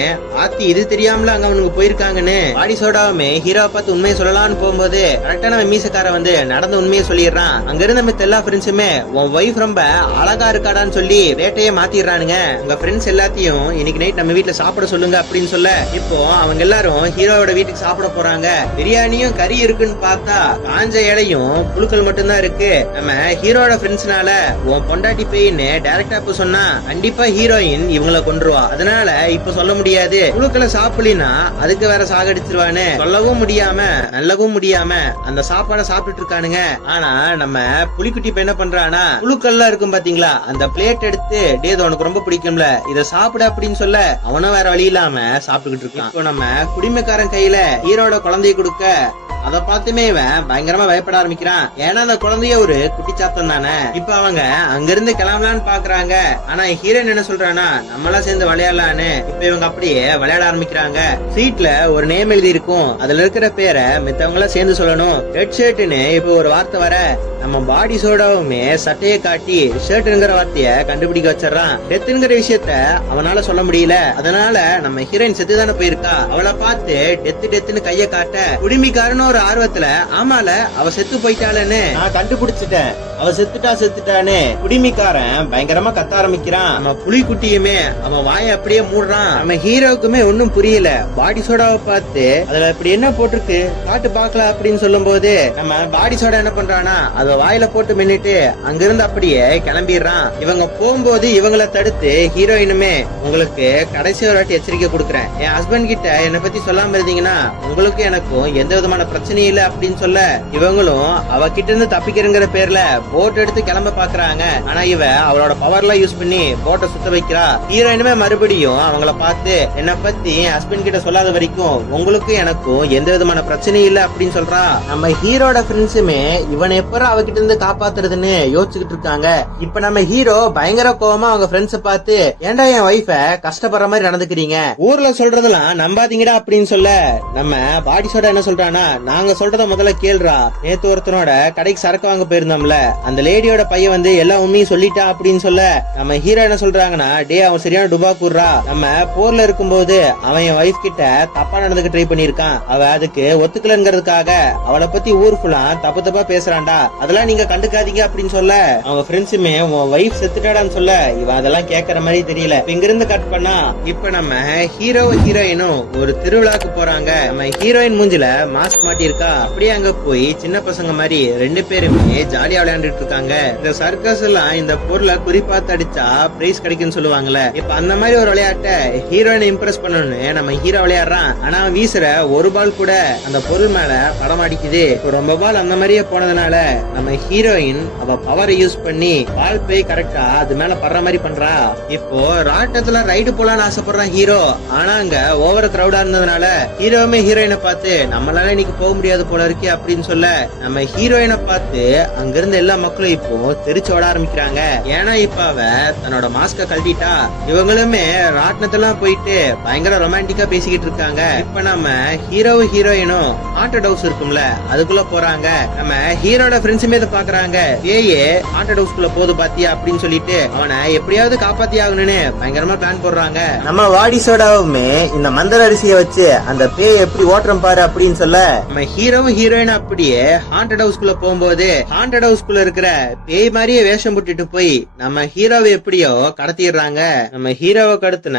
ஆத்தி இது தெரியாமல அங்க அவனுக்கு போயிருக்காங்கன்னு பாடி சோடாவுமே ஹீரோவை பார்த்து உண்மையை சொல்லலாம்னு போகும்போது கரெக்டா நம்ம மீசக்கார வந்து நடந்த உண்மையை சொல்லிடுறான். அங்க இருந்த மித்த எல்லா ஃப்ரெண்ட்ஸுமே உன் வைஃப் ரொம்ப அழகா இருக்காடான்னு சொல்லி ரேட்டையே மாத்திடுறானுங்க. உங்க ஃப்ரெண்ட்ஸ் எல்லாத்தையும் இன்னைக்கு நைட் நம்ம வீட்டுல சாப்பிட சொல்லுங்க அப்படின்னு சொல்ல இப்போ அவங்க எல்லாரும் ஹீரோவோட வீட்டுக்கு சாப்பிட போறாங்க. பிரியாணியும் கறி இருக்குன்னு பார்த்தா காஞ்ச இலையும் புழுக்கள் மட்டும்தான் இருக்கு. நம்ம ஹீரோட ஃப்ரெண்ட்ஸ்னால உன் பொண்டாட்டி பேயின்னு டைரக்டா இப்ப சொன்னா கண்டிப்பா ஹீரோயின் இவங்களை கொன்றுவா. அதனால இப்ப சொல்ல முடியாது, புழுக்களை சாப்பிடலினா அதுக்கு வேற சாகடிச்சிருவான்னு சொல்லவும் முடியாம நல்லவும் முடியாம அந்த சாப்பாடை சாப்பிட்டு இருக்கானுங்க. ஆனா நம்ம புலிக்குட்டி இப்ப என்ன பண்றானா புழுக்கள்லாம் இருக்கும் பாத்தீங்களா அந்த பிளேட் எடுத்து டே உனக்கு ரொம்ப பிடிக்கும்ல இத சாப்பிட அப்படின்னு சொல்ல அவனும் வேற வழி இல்லாம சாப்பிட்டுக்கிட்டு இருக்கான். இப்போ நம்ம குடிமைக்காரன் கையில ஹீரோட குழந்தைய கொடுக்க அத பார்த்துமே இவன் பயங்கரமா பயப்பட ஆரம்பிக்கிறான். ஏன்னா அந்த குழந்தைய ஒரு குட்டி சாத்தம் தானே. இப்ப அவங்க அங்கிருந்து கிளம்பலான்னு பாக்குறாங்க. ஆனா ஹீரோயின் என்ன சொல்றானா நம்மளா சேர்ந்து விளையாடலான்னு. இப்ப இவங்க அப்படியே விளையாட ஆரம்பிக்கிறாங்க. சீட்ல ஒரு நேம் எழுதி இருக்கும், அதுல இருக்கிற பேரை மித்தவங்கள சேர்ந்து சொல்லணும். ரெட் ஷர்ட்னு இப்ப ஒரு வார்த்தை வர நம்ம பாடி சோடாவுமே சட்டையை காட்டி ஷர்ட்ங்கிற வார்த்தைய கண்டுபிடிக்க வச்சிடறான். டெத்துங்கிற விஷயத்த அவனால சொல்ல முடியல. அதனால நம்ம ஹீரோயின் செத்து தானே போயிருக்கா, அவளை பார்த்து டெத்து டெத்துன்னு கைய காட்ட குடிமிக்காரன்னு ஒரு ஆர்வத்துல ஆமால அவ செத்து போயிட்டாளன்னு நான் கண்டுபிடிச்சிட்டேன், அவ செத்துட்டான்னு குடிமிக்காரன் பயங்கரமா கத்த ஆரம்பிக்கிறான். நம்ம புலிக்குட்டியுமே அவன் வாயை அப்படியே மூடுறான். நம்ம ஹீரோக்குமே ஒன்னும் புரியல. பாடி சோடாவை பார்த்து அதுல இப்படி என்ன போட்டிருக்கு காட்டு பாக்கலாம் அப்படின்னு சொல்லும் போது நம்ம பாடி சோடா என்ன பண்றானா அத வாயில போட்டு மின்னிட்டு அங்கிருந்து அப்படியே கிளம்பிடுறான். இவங்க போகும்போது இவங்களை தடுத்து ஹீரோயினுமே உங்களுக்கு கடைசி ஒரு வாட்டி எச்சரிக்கை கொடுக்குறேன், என் ஹஸ்பண்ட் கிட்ட என்னை பத்தி சொல்லாம இருந்தீங்கன்னா உங்களுக்கு எனக்கும் எந்த விதமான பிரச்சனையும் இல்ல அப்படின்னு சொல்ல இவங்களும் அவகிட்ட இருந்து தப்பிக்கிறங்கிற பேர்ல போட் எடுத்து கிளம்ப பாக்குறாங்க. ஆனா இவ அவளோட பவர்லாம் யூஸ் பண்ணி போட்டை சுத்த வைக்கிறா. ஹீரோயினுமே மறுபடியும் அவங்கள பார்த்து என்னை பத்தி என் ஹஸ்பண்ட் கிட்ட சொல்லாத வரைக்கும் உங்களுக்கு எனக்கும் எந்த விதமான பிரச்சனையும் இல்ல அப்படின்னு சொல்றா. நம்ம ஹீரோட ஃப்ரெண்ட்ஸுமே இவனை எப்பறம் அவகிட்ட இருந்து காப்பாத்துறதுன்னு யோசிச்சுக்கிட்டு இருக்காங்க. இப்ப நம்ம ஹீரோ பயங்கர கோவமா அவங்க ஃப்ரெண்ட்ஸ பார்த்து ஏன்டா என் வைஃப கஷ்டப்படுற மாதிரி நடந்துக்கிறீங்க, ஊர்ல சொல்றதெல்லாம் நம்பாதீங்கடா அப்படின்னு சொல்ல நம்ம பாடி சோடா என்ன சொல்றானா நாங்க சொல்றத முதல்ல கேள்றா. நேத்து ஒருத்தனோட கடைக்கு சரக்கு வாங்க போயிருந்தோம்ல, அந்த லேடியோட பையன் வந்து எல்லா உண்மையும் சொல்லிட்டா அப்படின்னு சொல்ல நம்ம ஹீரோ என்ன சொல்றாங்கன்னா, டே அவன் சரியான டுபா கூடுறா, நம்ம போர்ல இருக்கும்போது அவன் என் வைஃப் கிட்ட தப்பா நடந்துக்க ட்ரை பண்ணிருக்கான், அவ அதுக்கு ஒத்துக்கலங்கிறதுக்காக அவளை பத்தி ஊர் ஃபுல்லா தப்பு தப்பா பேசுறான்டா, அதெல்லாம் நீங்க கண்டுக்காதீங்க அப்படின்னு சொல்ல அவங்க ஃப்ரெண்ட்ஸுமே உன் வைஃப் செத்துட்டாடான்னு சொல்ல இவன் அதெல்லாம் கேட்கற மாதிரி தெரியல. இங்கிருந்து கட் பண்ணா இப்ப நம்ம ஹீரோ ஹீரோயினும் ஒரு திருவிழாக்கு போறாங்க. நம்ம ஹீரோயின் மூஞ்சில மாஸ்க் மாட்டிருக்கா. அப்படியே அங்க போய் சின்ன பசங்க மாதிரி 2 பேருமே ஜாலியா விளையாண்டுட்டு இருக்காங்க. இந்த சர்க்கஸ் எல்லாம் இந்த பொருளை குறிப்பாத்து அடிச்சா பிரைஸ் கிடைக்கும்னு சொல்லுவாங்கல்ல, இப்ப அந்த மாதிரி ஒரு விளையாட்டை ஹீரோயினை இம்ப்ரெஸ் பண்ணணும்னு நம்ம ஹீரோ விளையாடுறான். ஆனா அவன் வீசுற ஒரு பால் கூட அந்த பொருள் மேல படம் அடிக்குது. ரொம்ப பால் அந்த மாதிரியே போனதுனால நம்ம ஹீரோயின் அவ பவரை யூஸ் பண்ணி பால் போய் கரெக்டா அது மேல படுற மாதிரி பண்றா. இப்போ ராட்டத்துல ரைடு போலான்னு ஆசைப்படுறான் ஹீரோ. ஆனா அங்க ஓவர் கிரௌடா இருந்ததுனால ஹீரோவுமே ஹீரோயினை பார்த்து நம்மளால இன்னைக்கு போக முடியாது போல இருக்கே அப்படின்னு சொல்ல நம்ம ஹீரோயினை பார்த்து அங்க இருந்த எல்லா மக்களும் இப்போ தெரிச்சு ஓட ஆரம்பிக்கிறாங்க. ஏன்னா இப்ப அவ தன்னோட மாஸ்க கழட்டிட்டா. இவங்களுமே ராட்டினத்தெல்லாம் போயிட்டு பயங்கர ரொமான்டிக்கா பேசிக்கிட்டு இருக்காங்க. இப்ப நம்ம ஹீரோவும் ஹீரோயினும் ஹாண்டட் ஹவுஸ் இருக்கும்ல அதுக்குள்ள போறாங்க. நம்ம ஹீரோட ஃப்ரெண்ட்ஸுமே இதை பாக்குறாங்க. ஏயே ஹாண்டட் ஹவுஸ்க்குள்ள போது பாத்தியா அப்படின்னு சொல்லிட்டு அவனை எப்படியாவது காப்பாத்தி ஆகணும்னு பயங்கரமா பிளான் போடுறாங்க. நம்ம வாடி சோடாவுமே இந்த மந்திர அரிசியை வச்சு அந்த பேய் எப்படி ஓட்டுறோம் பாரு அப்படின்னு சொல்ல நம்ம ஹீரோவும் ஹீரோயின் அப்படியே ஹாண்டட் ஹவுஸ்க்குள்ள போகும்போது ஹாண்டட் ஹவுஸ்க்குள்ள இருக்கிற பேய் மாதிரியே வேஷம் போட்டுட்டு போய் நம்ம ஹீரோவை எப்படியோ கடத்திடுறாங்க. நம்ம ஹீரோவை கடத்தின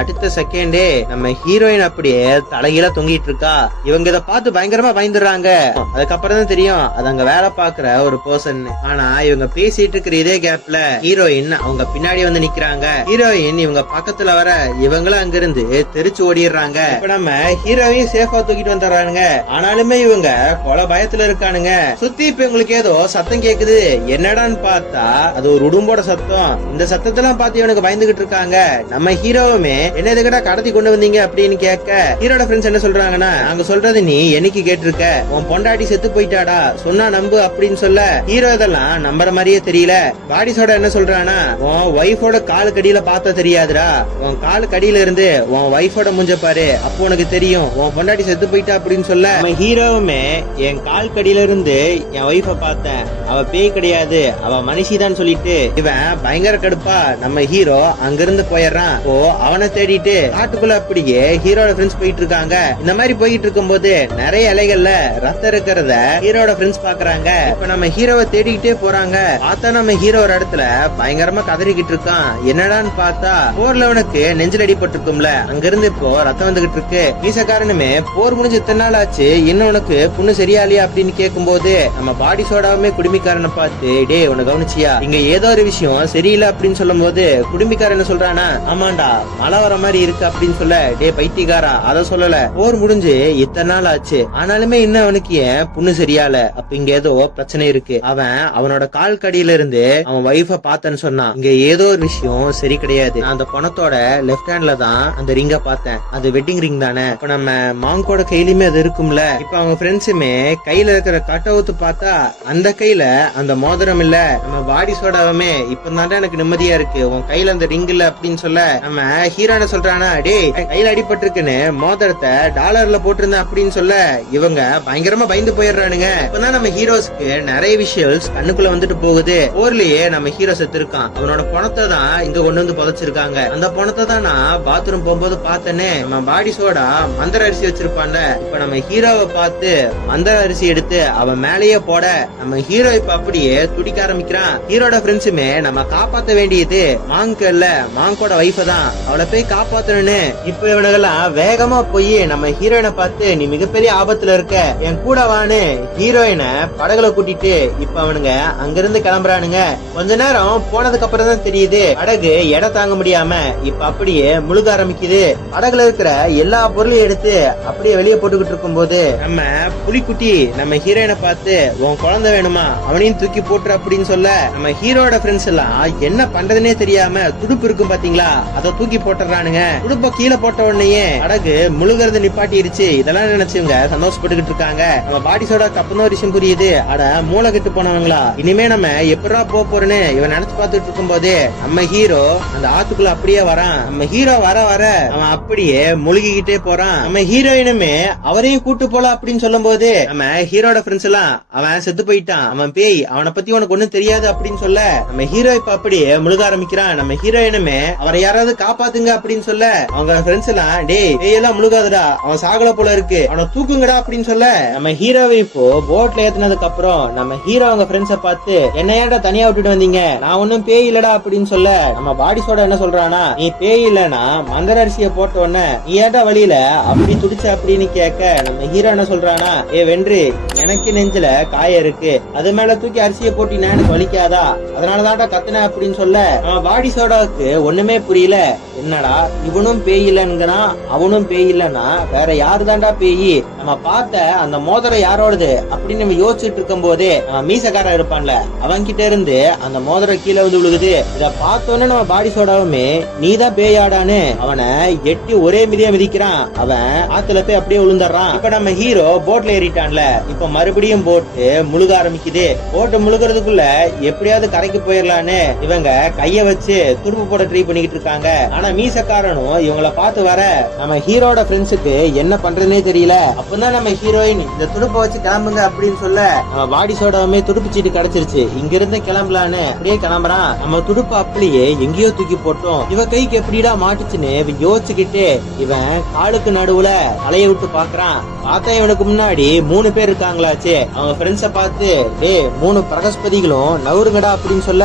அடுத்த செகண்டே நம்ம ஹீரோயின் அப்படியே தலைகீழ தொங்கிட்டு இருக்கா. இவங்க இதை பார்த்து பயங்கரமா பயந்துடுறாங்க. அதுக்கப்புறம் தான் தெரியும் அது அங்க வேலை பாக்குற ஒரு பர்சன். ஆனா இவங்க பேசிட்டு இருக்கிற இதே கேப்ல ஹீரோயின் அவங்க பின்னாடி வந்து நிக்கிறாங்க. ஹீரோயின் இவங்க பக்கத்துல வர இவங்களும் அங்கிருந்து தெரிச்சு ஓடிடுறாங்க. இப்ப நம்ம ஹீரோவையும் சேஃபா தூக்கிட்டு வந்துடுறானுங்க. ஆனாலுமே இவங்க கொலை பயத்துல இருக்கானுங்க. சுத்தி இப்ப இவங்களுக்கு ஏதோ சத்தம் கேக்குது. என்னடான்னு பார்த்தா அது ஒரு உடும்போட சத்தம். இந்த சத்தத்தெல்லாம் பார்த்து இவனுக்கு பயந்துகிட்டு இருக்காங்க. நம்ம ஹீரோவுமே என்ன இதுக்கிட்ட கடத்தி கொண்டு வந்தீங்க அப்படின்னு கேட்க ஹீரோட ஃப்ரெண்ட்ஸ் என்ன சொல்றாங்கன்னா, நாங்க சொல்றது நீ என்னைக்கு கேட்டிருக்க, உன் பொண்டாட்டி செத்து போயிட்டாடா, சொன்னா நம்பு அப்படின்னு சொல்ல ஹீரோ இதெல்லாம் நம்புற மாதிரியே தெரியல. பாடிஸோட என்ன சொல்றானா, உன் ஒய்ஃபோட காலு கடியில பார்த்தா தெரியாதுடா, உன் காலு கடியில இருந்து உன் ஒய்ஃபோட மூஞ்ச பாரு, அப்போ உனக்கு தெரியும் உன் பொண்டாட்டி செத்து போயிட்டா அப்படின்னு சொல்ல ஹீரோவுமே என் கால் கடியில இருந்து என் ஒய்ஃப பார்த்தேன், அவ பேய் கிடையாது, அவ மனுஷிதான் சொல்லிட்டு இவன் பயங்கர கடுப்பா நம்ம ஹீரோ அங்கிருந்து போயிடுறான். ஓ அவனை தேடிட்டு காட்டுக்குள்ள அப்படியே ஹீரோட ஃப்ரெண்ட்ஸ் போயிட்டு இருக்காங்க. இந்த மாதிரி போயிட்டு இருக்கும் போது நிறைய இலைகள்ல ரத்தம் இருக்கிறத ஹீரோட ஃப்ரெண்ட்ஸ் பாக்குறாங்க. இப்ப நம்ம ஹீரோவை தேடிக்கிட்டே போறாங்க. பார்த்தா நம்ம ஹீரோ ஒரு இடத்துல பயங்கரமா கதறிக்கிட்டு இருக்கான். என்னடான்னு பார்த்தா போர்ல அவனுக்கு நெஞ்சில் அடிபட்டிருக்கும்ல, அங்கிருந்து இப்போ ரத்தம் வந்துகிட்டு இருக்கு. மீசக்காரனுமே போர் முடிஞ்சு இத்தனை நாள் ஆச்சு, இன்னும் உனக்கு புண்ணு சரியா இல்லையா அப்படின்னு கேட்கும் போது நம்ம பாடி சோடாவுமே குடும்பிக்காரனை பார்த்து, டே உனக்கு கவனிச்சியா இங்க ஏதோ ஒரு விஷயம் சரியில்லை அப்படின்னு சொல்லும் போது குடும்பிக்காரன் சொல்றானா, ஆமாண்டா மழை வர மாதிரி இருக்கு அப்படின்னு சொல்ல, டே பைத்தியக்காரா அதை சொல்லல, போர் முடிஞ்சு இத்தனை நாள் ஆச்சு ஆனாலுமே இன்னும் அவனுக்கு ஏன் புண்ணு சரியால, அப்ப இங்க ஏதோ பிரச்சனை இருக்கு. அவன் அவனோட கால் கடியில இருந்து அவன் வைஃப பார்த்தேன்னு சொன்னான். இங்க ஏதோ ஒரு விஷயம் சரி கிடையாது. நான் அந்த பணத்தோட லெஃப்ட் ஹேண்ட்ல தான் அந்த ரிங்க பார்த்தேன், அது வெட்டிங் ரிங் தானே. இப்ப நம்ம மாங்கோட கையிலுமே அது இருக்கும்ல. இப்ப அவங்க ஃப்ரெண்ட்ஸுமே கையில இருக்கிற கட் அவுத்து பார்த்தா அந்த கையில அந்த மோதிரம் இல்ல. நம்ம பாடி சோடாவுமே இப்பதான் எனக்கு நிம்மதியா இருக்கு, உன் கையில அந்த ரிங் இல்ல அப்படின்னு சொல்ல நம்ம ஹீரோன சொல்றானா, டே கையில அடிபட்டிருக்குன்னு மோதிரத்தை டாலர்ல போட்டிருந்தேன் அப்படின்னு சொல்ல இவங்க பயங்கரமா பயந்து போயிடுறானுங்க. இப்பதான் நம்ம ஹீரோஸ்க்கு நிறைய விஷயம்ஸ் கண்ணுக்குள்ள வந்துட்டு போகுது. போர்லயே நம்ம ஹீரோ செத்து இருக்கான், அவனோட பணத்தை தான் இங்க கொண்டு வந்து புதைச்சிருக்காங்க. அந்த பணத்தை தான் நான் பாத்ரூம் போகும்போது பார்த்தேன்னு நம்ம பாடி சோடா மந்திர அரிசி வச்சிருப்பான்ல. இப்ப நம்ம ஹீரோவை பார்த்து மந்திர அரிசி எடுத்து அவன் மேலேயே போட நம்ம ஹீரோ இப்ப அப்படியே துடிக்க ஆரம்பிக்கிறான். ஹீரோட ஃப்ரெண்ட்ஸுமே நம்ம காப்பாத்த வேண்டியது மாங்க் இல்ல, மாங்கோட வைஃப தான், அவளை போய் காப்பாத்தணும்னு இப்ப இவனுங்கெல்லாம் வேகமா போய் நம்ம ஹீரோயினை பார்த்து, நீ மிகப்பெரிய ஆபத்துல இருக்க, என் கூட வான்னு ஹீரோயினை படகுல கூட்டிட்டு இப்ப அவனுங்க அங்கிருந்து கிளம்புறானுங்க. கொஞ்ச நேரம் போனதுக்கு அப்புறம் தான் தெரியுது படகு எடை தாங்க முடியாம இப்ப அப்படியே முழுக ஆரம்பிக்குது. படகுல இருக்கிற எல்லா பொருளையும் எடுத்து அப்படியே வெளியே போட்டுக்கிட்டு இருக்கும் போது நம்ம புலிக்குட்டி நம்ம ஹீரோயினை பார்த்து, உன் குழந்தை வேணுமா, அவனையும் தூக்கி போட்டுரு அப்படின்னு சொல்ல நம்ம ஹீரோட ஃப்ரெண்ட்ஸ் எல்லாம் என்ன பண்றதுன்னே தெரியாம துடுப்பு இருக்கும் பாத்தீங்களா, அதை தூக்கி போட்டுறானுங்க. துடுப்ப கீழே போட்ட உடனே படகு முழுகிறது நிப்பாட்டிருச்சு. இதெல்லாம் நினைச்சுங்க சந்தோஷப்பட்டுக்கிட்டு இருக்காங்க. நம்ம பாடி சோடாக்கு அப்பதான் ஒரு விஷயம் புரியுது, அட மூளை கெட்டு போனவங்களா, இனிமே நம்ம எப்படா போறேன்னு இவன் நினைச்சு பார்த்துட்டு இருக்கும் போது நம்ம ஹீரோ அந்த ஆத்துக்குள்ள அப்படியே வரான். நம்ம ஹீரோ வர வர அவன் அப்படியே முழுகிக்கிட்டே போறான். நம்ம ஹீரோயினுமே அவரையும் கூட்டு போல சாவல அப்படின்னு சொல்லும் போது நம்ம ஹீரோட ஃப்ரெண்ட்ஸ் எல்லாம் அவன் செத்து போயிட்டான், அவன் பேய், அவனை பத்தி உனக்கு ஒண்ணும் தெரியாது அப்படின்னு சொல்ல நம்ம ஹீரோ இப்ப அப்படியே முழுக ஆரம்பிக்கிறான். நம்ம ஹீரோயினுமே அவரை யாராவது காப்பாத்துங்க அப்படின்னு சொல்ல அவங்க ஃப்ரெண்ட்ஸ் எல்லாம் டேய் பேயெல்லாம் முழுகாதடா, அவன் சாகல போல இருக்கு, அவனை தூக்குங்கடா அப்படின்னு சொல்ல நம்ம ஹீரோவை இப்போ போட்ல ஏத்துனதுக்கு அப்புறம் நம்ம ஹீரோ அவங்க ஃப்ரெண்ட்ஸ பார்த்து என்ன ஏன்டா தனியா விட்டுட்டு வந்தீங்க, நான் ஒன்னும் பேய் இல்லடா அப்படின்னு சொல்ல நம்ம பாடி சோடா என்ன சொல்றானா நீ பேய் இல்லனா மந்திர அரிசியை போட்ட உடனே நீ ஏன்டா வழியில அப்படி துடிச்ச அப்படின்னு கேட்க நம்ம ஹீரோ என்ன சொல்றானா வென்று எனக்கு நெஞ்சில காய இருக்கு, அது மேல தூக்கி அரிசியை போட்டினா எனக்கு வலிக்காதா, அதனாலதான்டா கத்துன அப்படின்னு சொல்ல நம்ம பாடி சோடாவுக்கு ஒண்ணுமே புரியல. என்னடா இவனும் பேய் இல்லைன்னா அவனும் பேய் இல்லன்னா வேற யாரு தாண்டா பேயி, நம்ம பார்த்த அந்த மோதிரம் யாரோடது அப்படின்னு நம்ம யோசிச்சுட்டு இருக்கும் போதே மீசக்காரன் இருப்பான்ல அவன் கிட்ட இருந்து அந்த மோதிரம் கீழே வந்து விழுகுது. இத பார்த்தோன்னே நம்ம பாடி சோடாவுமே நீதான் பேயாடான்னு அவனை எட்டி ஒரே மிதியா மிதிக்கிறான். அவன் ஆத்துல போய் அப்படியே விழுந்துடுறான். இப்ப நம்ம ஹீரோ போட்ல ஏறிட்டான்ல, இப்ப மறுபடியும் போட்டு முழுக ஆரம்பிக்குது. போட்டு முழுகிறதுக்குள்ள எப்படியாவது கரைக்கு போயிடலான்னு இவங்க கைய வச்சு துடுப்பு போட ட்ரை பண்ணிக்கிட்டு இருக்காங்க. ஆனா மீசக்காரனும் இவங்கள பார்த்து வர நம்ம ஹீரோட ஃப்ரெண்ட்ஸுக்கு என்ன பண்றதுனே தெரியல. அப்பதான் நம்ம ஹீரோயின் இந்த துடுப்பை வச்சு கிளம்புங்க அப்படின்னு சொல்ல நம்ம பாடி சோடாவுமே துடுப்பு சீட்டு கிடைச்சிருச்சு, இங்க இருந்து கிளம்பலான்னு அப்படியே கிளம்புறான். நம்ம துடுப்பு அப்படியே எங்கேயோ தூக்கி போட்டோம், இவ கைக்கு எப்படிடா மாட்டுச்சுன்னு யோசிச்சுக்கிட்டு இவன் காலுக்கு நடுவுல தலையை விட்டு பாக்குறான். பார்த்தா இவனுக்கு முன்னாடி 3 பேர் இருக்காங்களாச்சு. அவங்க ஃப்ரெண்ட்ஸ பார்த்து டே 3 பிரகஸ்பதிகளும் நவுருங்கடா அப்படின்னு சொல்ல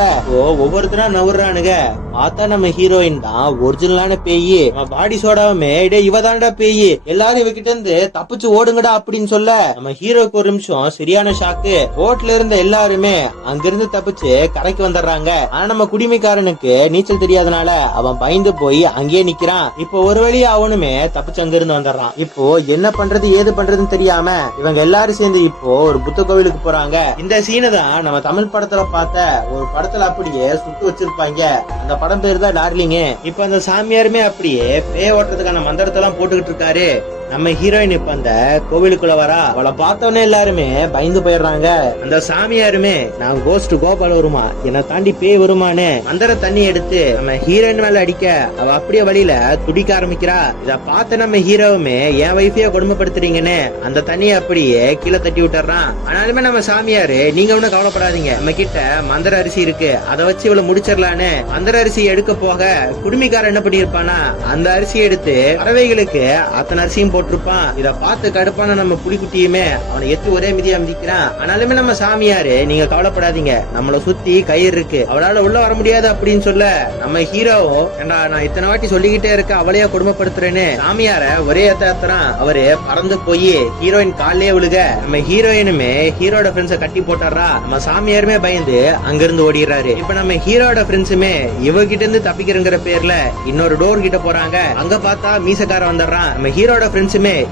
ஒவ்வொருத்தரா நவுறானுங்க. பார்த்தா நம்ம ஹீரோயின் தான் ஒரிஜினலான பேயி. நம்ம பாடி சோடாவுமே டே இவதான்டா பேயி, எல்லாரும் இவகிட்ட இருந்து தப்பிச்சு ஓடுங்கடா அப்படின்னு சொல்ல நம்ம ஹீரோக்கு ஒரு நிமிஷம் சரியான ஷாக்கு. போட்ல இருந்த எல்லாருமே அங்கிருந்து தப்பிச்சு கரைக்கு வந்துடுறாங்க. ஆனா நம்ம குடிமைக்காரனுக்கு நீச்சல் தெரியாதனால அவன் பயந்து போய் அங்கேயே நிக்கிறான். இப்போ ஒரு வழியா அவனுமே தப்பிச்சு அங்கிருந்து வந்துடுறான். இப்போ என்ன பண்றது ஏது பண்றதுன்னு தெரியாம இவங்க எல்லாரும் சேர்ந்து இப்போ ஒரு புத்த கோவிலுக்கு போறாங்க. இந்த சீனை தான் நம்ம தமிழ் படத்துல பார்த்த ஒரு படத்துல அப்படியே சுட்டு வச்சிருப்பாங்க. அந்த படம் பேர் தான் டார்லிங். இப்ப அந்த சாமியாருமே அப்படியே பேய் ஓட்டுறதுக்கான மந்திரத்தை எல்லாம் போட்டுக்கிட்டு இருக்காரு. நம்ம ஹீரோயின் இப்ப அந்த கோவிலுக்குள்ள வரா. அவளை பார்த்தவனே எல்லாருமே பயந்து போயிடுறாங்க. அந்த சாமியாருமே நான் கோஸ்ட் கோபால் வருமா, என்னை தாண்டி பேய் வருமானு மந்திர தண்ணி எடுத்து நம்ம ஹீரோயின் மேல அடிக்க அவ அப்படியே வழியில துடிக்க ஆரம்பிக்கிறா. இத பார்த்த நம்ம ஹீரோவுமே என் வைஃபைய கொடுமைப்படுத்துறீங்கன்னு அந்த தண்ணியை அப்படியே கீழே தட்டி விட்டுறான். ஆனாலுமே நம்ம சாமியாரு நீங்க ஒன்னும் கவலைப்படாதீங்க, நம்ம கிட்ட மந்திர அரிசி இருக்கு, அதை வச்சு இவ்வளவு முடிச்சிடலான்னு மந்திர அரிசி எடுக்க போக குடுமிக்காரன் என்ன பண்ணிருப்பானா அந்த அரிசி எடுத்து பறவைகளுக்கு அத்தனை அரிசியும் போட்டிருப்பான். இத பார்த்து கடுப்பான நம்ம புலிக்குட்டியுமே அவனை எத்து ஒரே மிதியா மிதிக்கிறான். ஆனாலுமே நம்ம சாமியாரு நீங்க கவலைப்படாதீங்க, நம்மள சுத்தி கயிறு இருக்கு, அவளால உள்ள வர முடியாது அப்படின்னு சொல்ல நம்ம ஹீரோவும் ஏண்டா நான் இத்தனை வாட்டி சொல்லிக்கிட்டே இருக்க அவளையா கொடுமைப்படுத்துறேன்னு சாமியார ஒரே ஏத்தாத்துறான். அவரு பறந்து போய் ஹீரோயின் காலே விழுக நம்ம ஹீரோயினுமே ஹீரோட ஃப்ரெண்ட்ஸ கட்டி போட்டுறா. நம்ம சாமியாருமே பயந்து அங்கிருந்து ஓடிடுறாரு. இப்ப நம்ம ஹீரோட ஃப்ரெண்ட்ஸுமே இவகிட்ட இருந்து தப்பிக்கிறங்கிற பேர்ல இன்னொரு டோர் கிட்ட போறாங்க. அங்க பார்த்தா மீசக்கார வந்துடுறான். நம்ம ஹீரோட ஃப்ரெண்ட்ஸுமே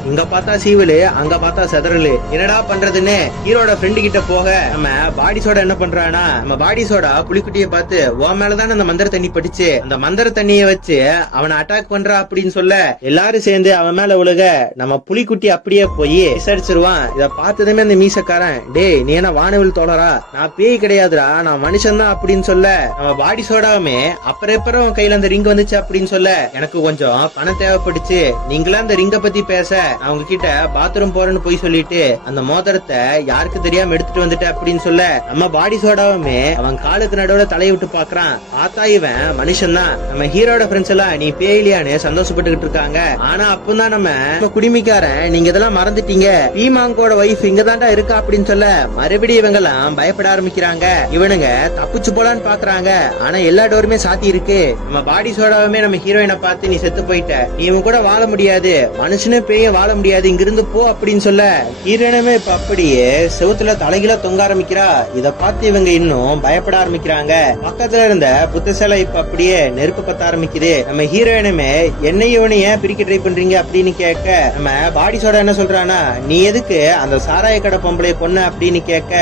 இங்க பார்த்தா சீவலு அங்க பார்த்தா செதறலு, என்னடா பண்றதுன்னு ஹீரோட ஃப்ரெண்டு கிட்ட போக நம்ம பாடி சோடா என்ன பண்றானா நம்ம பாடி சோடா புலிக்குட்டிய பார்த்து உன் மேலதான் அந்த மந்திர தண்ணி படிச்சு அந்த மந்திர தண்ணிய வச்சு அவனை அட்டாக் பண்றா அப்படின்னு சொல்ல எல்லாரும் சேர்ந்து அவன் மேல உலக நம்ம புலிக்குட்டி அப்படியே போய் விசாரிச்சிருவான். இத பார்த்ததுமே அந்த மீசக்காரன் டே நீ என்ன வானவில் தோழரா, நான் பேய் கிடையாதுடா நான் மனுஷன் தான் அப்படின்னு சொல்ல நம்ம பாடி சோடாவுமே அப்புறம் கையில அந்த ரிங் வந்துச்சு அப்படின்னு சொல்ல எனக்கு கொஞ்சம் பணம் தேவைப்பட்டுச்சு, நீங்களா அந்த ரிங்க பத்தி பேச நான் உங்ககிட்ட பாத்ரூம் போறேன்னு போய் சொல்லிட்டு அந்த மோதிரத்தை யாருக்கு தெரியாம எடுத்துட்டு வந்துட்டேன் அப்படின்னு சொல்ல நம்ம பாடி சோடாவுமே அவன் காலுக்கு நடுவுல தலையை விட்டு பாக்குறான். பார்த்தா இவன் மனுஷன் தான். நம்ம ஹீரோட ஃப்ரெண்ட்ஸ் எல்லாம் நீ பேயிலியான்னு சந்தோஷப்பட்டுக்கிட்டு இருக்காங்க. ஆனா அப்பதான் நம்ம குடிமிக்காரன் நீங்க இதெல்லாம் மறந்துட்டீங்க, பீமாங்கோட வைஃப் இங்க தாண்டா இருக்கா அப்படின்னு சொல்ல மறுபடியும் இவங்க எல்லாம் பயப்பட ஆரம்பிக்கிறாங்க. இவனுங்க தப்பிச்சு போலான்னு பாக்குறாங்க. ஆனா எல்லா டோருமே சாத்தி இருக்கு. நம்ம பாடி சோடாவுமே நம்ம ஹீரோயினை பார்த்து நீ செத்து போயிட்ட, நீ இவன் கூட வாழ முடியாது, மனுஷனே பேய வாழ முடியாது, இங்கிருந்து போ அப்படின்னு சொல்ல ஹீரோயினுமே இப்ப அப்படியே செவுத்துல தலைகில தொங்க ஆரம்பிக்கிறா. இத பார்த்து இவங்க இன்னும் பயப்பட ஆரம்பிக்கிறாங்க. பக்கத்துல இருந்த புத்த சிலை இப்ப அப்படியே நெருப்பு பத்த ஆரம்பிக்குது. நம்ம ஹீரோயினுமே என்னையும் இவனையும் ஏன் பிரிக்க ட்ரை பண்றீங்க அப்படின்னு கேட்க நம்ம பாடி சோடா என்ன சொல்றானா நீ எதுக்கு அந்த சாராய கடை பொம்பளை கொன்ன அப்படின்னு கேட்க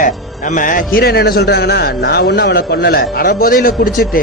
நம்ம ஹீரோயின் என்ன சொல்றாங்கன்னா, நான் ஒண்ணும் அவளை கொல்லல, அறபோதையில குடிச்சிட்டு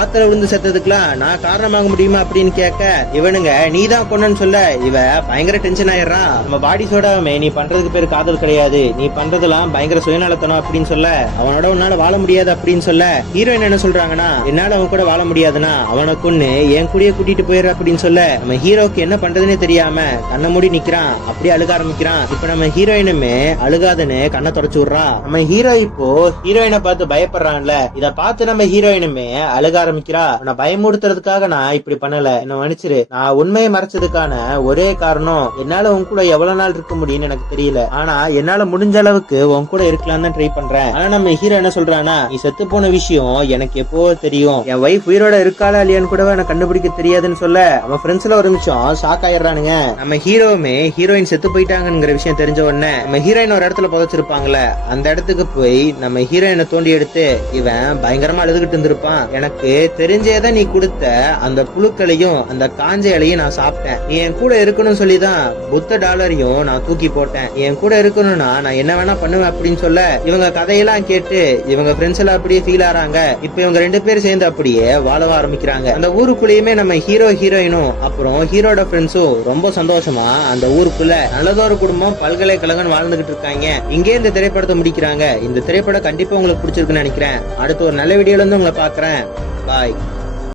ஆத்துல விழுந்து செத்ததுக்குலாம் நான் காரணமாக முடியுமா அப்படின்னு கேட்க, இவனுங்க நீ தான் கொன்னன்னு சொல்ல இவ பயங்கர டென்ஷன் ஆயிடுறான். நம்ம பாடி சோடாவே நீ பண்றதுக்கு பேரு காதல் கிடையாது, நீ பண்றதெல்லாம் பயங்கர சுயநலத்தனம் அப்படின்னு சொல்ல, அவனோட உன்னால வாழ முடியாது அப்படின்னு சொல்ல, ஹீரோயின் என்ன சொல்றாங்கன்னா, என்னால அவன் கூட வாழ முடியாதுன்னா அவனை கொன்னு என் கூடயே கூட்டிட்டு போயிரு அப்படின்னு சொல்ல, நம்ம ஹீரோக்கு என்ன பண்றதுன்னே தெரியாம கண்ணை மூடி நிக்கிறான். அப்படியே அழுக ஆரம்பிக்கிறான். இப்ப நம்ம ஹீரோயினுமே அழுகாதுன்னு கண்ணை தொடச்சு விடுறா. நம்ம ஹீரோ இப்போ ஹீரோயினை பார்த்து பயப்படுறான்ல, இத பார்த்து நம்ம ஹீரோயினுமே அழுக ஆரம்பிக்கிறா. உன்னை பயமுறுத்துறதுக்காக நான் இப்படி பண்ணல, என்ன மன்னிச்சிரு. நான் உண்மையை மறைச்சதுக்கான ஒரே காரணம் என்னால உன் கூட எவ்வளவு நாள் இருக்க முடியும்னு எனக்கு தெரியல, ஆனா என்னால முடிஞ்ச அளவுக்கு உன் கூட இருக்கலாம் தான் ட்ரை பண்றேன். ஆனா நம்ம ஹீரோ என்ன சொல்றானா, நீ செத்து போன விஷயம் எனக்கு எப்போ தெரியும், என் வைஃப் உயிரோட இருக்காளா இல்லையான்னு கூட எனக்கு கண்டுபிடிக்க தெரியாதுன்னு சொல்ல, அவன் ஃப்ரெண்ட்ஸ்ல ஒரு நிமிஷம் ஷாக் ஆயிடுறானுங்க. நம்ம ஹீரோவுமே ஹீரோயின் செத்து போயிட்டாங்கிற விஷயம் தெரிஞ்ச உடனே நம்ம ஹீரோயின் ஒரு இடத்துல புதைச்சிருப்பாங்கல்ல, அந்த இடத்துக்கு போய் நம்ம ஹீரோயினை தோண்டி எடுத்து இவன் பயங்கரமா அழுதுகிட்டு இருந்திருப்பான். எனக்கு தெரிஞ்சேதான் நீ கொடுத்த அந்த புழுக்களையும் அந்த காஞ்ச இலையும் நான் சாப்பிட்டேன். நீ என் கூட இருக்கணும்னு சொல்லிதான் புத்த டாலரையும் நான் தூக்கி போட்டேன். என் கூட இருக்கணும்னா நான் என்ன வேணா பண்ணுவேன் அப்படின்னு சொல்ல, இவங்க கதையெல்லாம் கேட்டு இவங்க ஃப்ரெண்ட்ஸ் எல்லாம் அப்படியே ஃபீல் ஆறாங்க. இப்ப இவங்க ரெண்டு பேரும் சேர்ந்து அப்படியே வாழ ஆரம்பிக்கிறாங்க. அந்த ஊருக்குள்ளேயுமே நம்ம ஹீரோயினும் அப்புறம் ஹீரோட ஃப்ரெண்ட்ஸும் ரொம்ப சந்தோஷமா அந்த ஊருக்குள்ள நல்லதொரு குடும்பம் பல்கலைக்கழகம் வாழ்ந்துகிட்டு இருக்காங்க. இங்கே இந்த திரைப்படத்தை முடிக்கிறாங்க. இந்த திரைப்படம் கண்டிப்பா உங்களுக்கு பிடிச்சிருக்குன்னு நினைக்கிறேன். அடுத்து ஒரு நல்ல வீடியோல இருந்து உங்களை பாக்குறேன். பாய்.